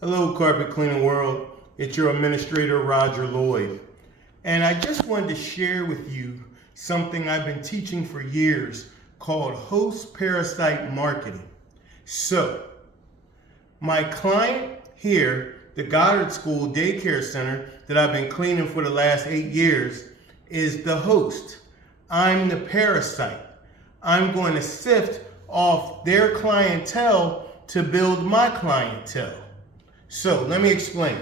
Hello, carpet cleaning world. It's your administrator, Roger Lloyd. And I just wanted to share with you something I've been teaching for years called host parasite marketing. So, my client here, the Goddard School Daycare Center that I've been cleaning for the last 8 years, is the host. I'm the parasite. I'm going to sift off their clientele to build my clientele. So let me explain.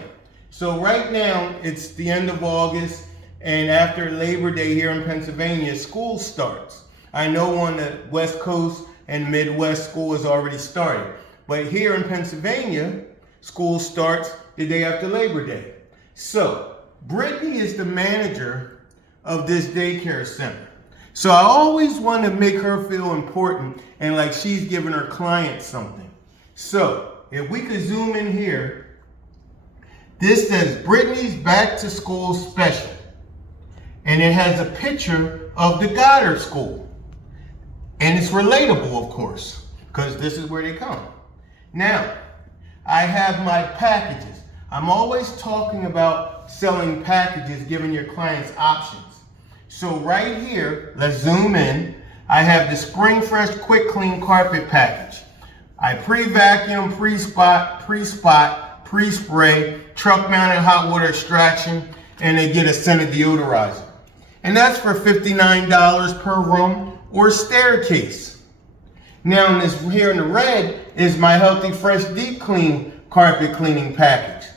So right now it's the end of August, and after Labor Day here in Pennsylvania, school starts. I know on the West Coast and Midwest school has already started, but here in Pennsylvania, school starts the day after Labor Day. So Brittany is the manager of this daycare center. So I always want to make her feel important and like she's giving her clients something. So if we could zoom in here, this says Brittany's Back to School Special. And it has a picture of the Goddard School. And it's relatable, of course, because this is where they come. Now, I have my packages. I'm always talking about selling packages, giving your clients options. So right here, let's zoom in. I have the Spring Fresh Quick Clean Carpet Package. I pre-vacuum, pre-spot, pre-spray, truck-mounted hot water extraction, and they get a scented deodorizer. And that's for $59 per room or staircase. Now, here in the red is my Healthy Fresh Deep Clean Carpet Cleaning Package,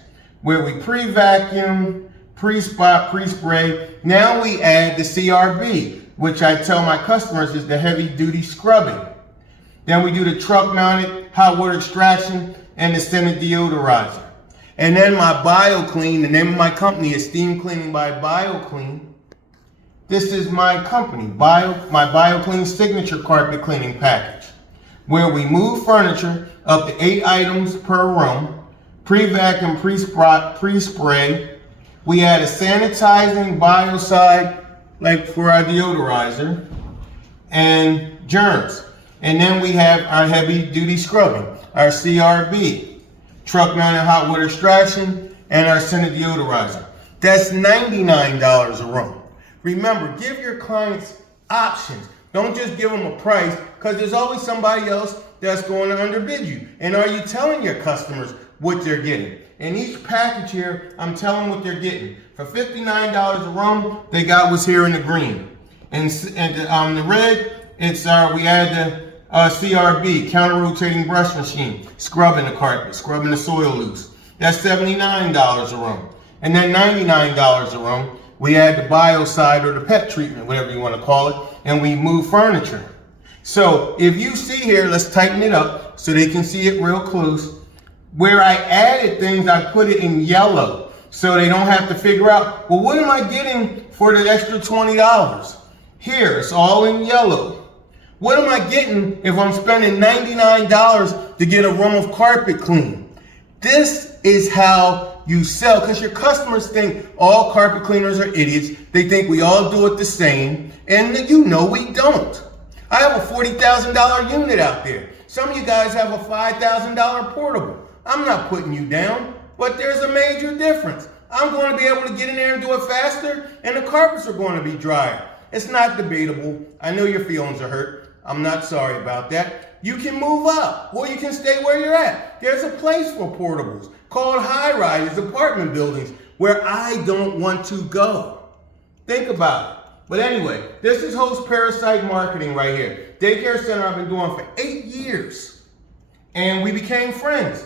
where we pre-vacuum, pre-spot, pre-spray. Now we add the CRB, which I tell my customers is the heavy-duty scrubbing. Then we do the truck-mounted hot water extraction and the scented deodorizer. And then my BioClean, the name of my company is Steam Cleaning by BioClean. This is my company, my BioClean Signature Carpet Cleaning Package, where we move furniture up to 8 items per room, pre-vacuum, pre-spot, pre-spray. We add a sanitizing biocide, like for our deodorizer, and germs. And then we have our heavy duty scrubbing, our CRB, truck mounted hot water extraction, and our scented deodorizer. That's $99 a room. Remember, give your clients options. Don't just give them a price, because there's always somebody else that's going to underbid you. And are you telling your customers what they're getting? In each package here, I'm telling what they're getting. For $59 a room, they got what's here in the green. And the red, it's we add the CRB, counter rotating brush machine, scrubbing the carpet, scrubbing the soil loose. That's $79 a room. And then $99 a room, we add the biocide or the pet treatment, whatever you want to call it, and we move furniture. So if you see here, let's tighten it up so they can see it real close. Where I added things, I put it in yellow so they don't have to figure out, well, what am I getting for the extra $20? Here, it's all in yellow. What am I getting if I'm spending $99 to get a room of carpet clean? This is how you sell, because your customers think all carpet cleaners are idiots. They think we all do it the same, and you know we don't. I have a $40,000 unit out there. Some of you guys have a $5,000 portable. I'm not putting you down, but there's a major difference. I'm going to be able to get in there and do it faster, and the carpets are going to be drier. It's not debatable. I know your feelings are hurt. I'm not sorry about that. You can move up, or you can stay where you're at. There's a place for portables called high-rise apartment buildings where I don't want to go. Think about it. But anyway, this is host parasite marketing right here. Daycare center I've been doing for 8 years. And we became friends.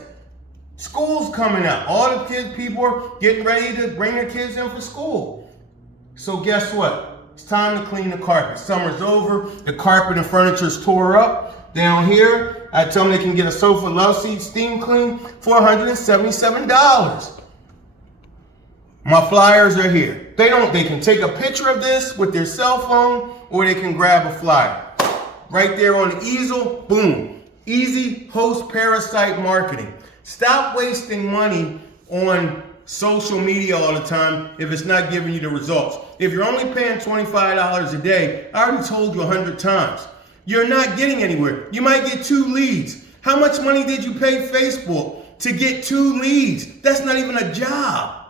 School's coming out. All the people are getting ready to bring their kids in for school. So guess what? It's time to clean the carpet. Summer's over. The carpet and furniture's tore up. Down here, I tell them they can get a sofa love seat steam clean for $177. My flyers are here. They can take a picture of this with their cell phone, or they can grab a flyer. Right there on the easel, boom. Easy host parasite marketing. Stop wasting money on social media all the time if it's not giving you the results. If you're only paying $25 a day, I already told you 100 times, you're not getting anywhere. You might get 2 leads. How much money did you pay Facebook to get 2 leads. That's not even a job.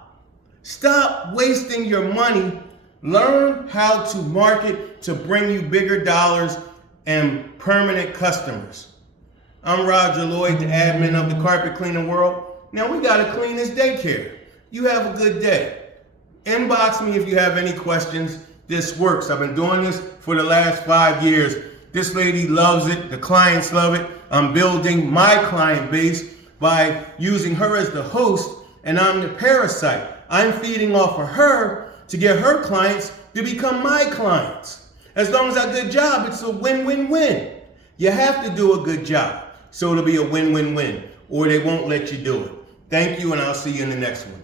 Stop wasting your money. Learn how to market to bring you bigger dollars and permanent customers. I'm Roger Lloyd, the admin of the Carpet Cleaning World. Now we got to clean this daycare. You have a good day. Inbox me if you have any questions. This works. I've been doing this for the last 5 years. This lady loves it. The clients love it. I'm building my client base by using her as the host, and I'm the parasite. I'm feeding off of her to get her clients to become my clients. As long as I do a good job, it's a win-win-win. You have to do a good job, so it'll be a win-win-win, or they won't let you do it. Thank you, and I'll see you in the next one.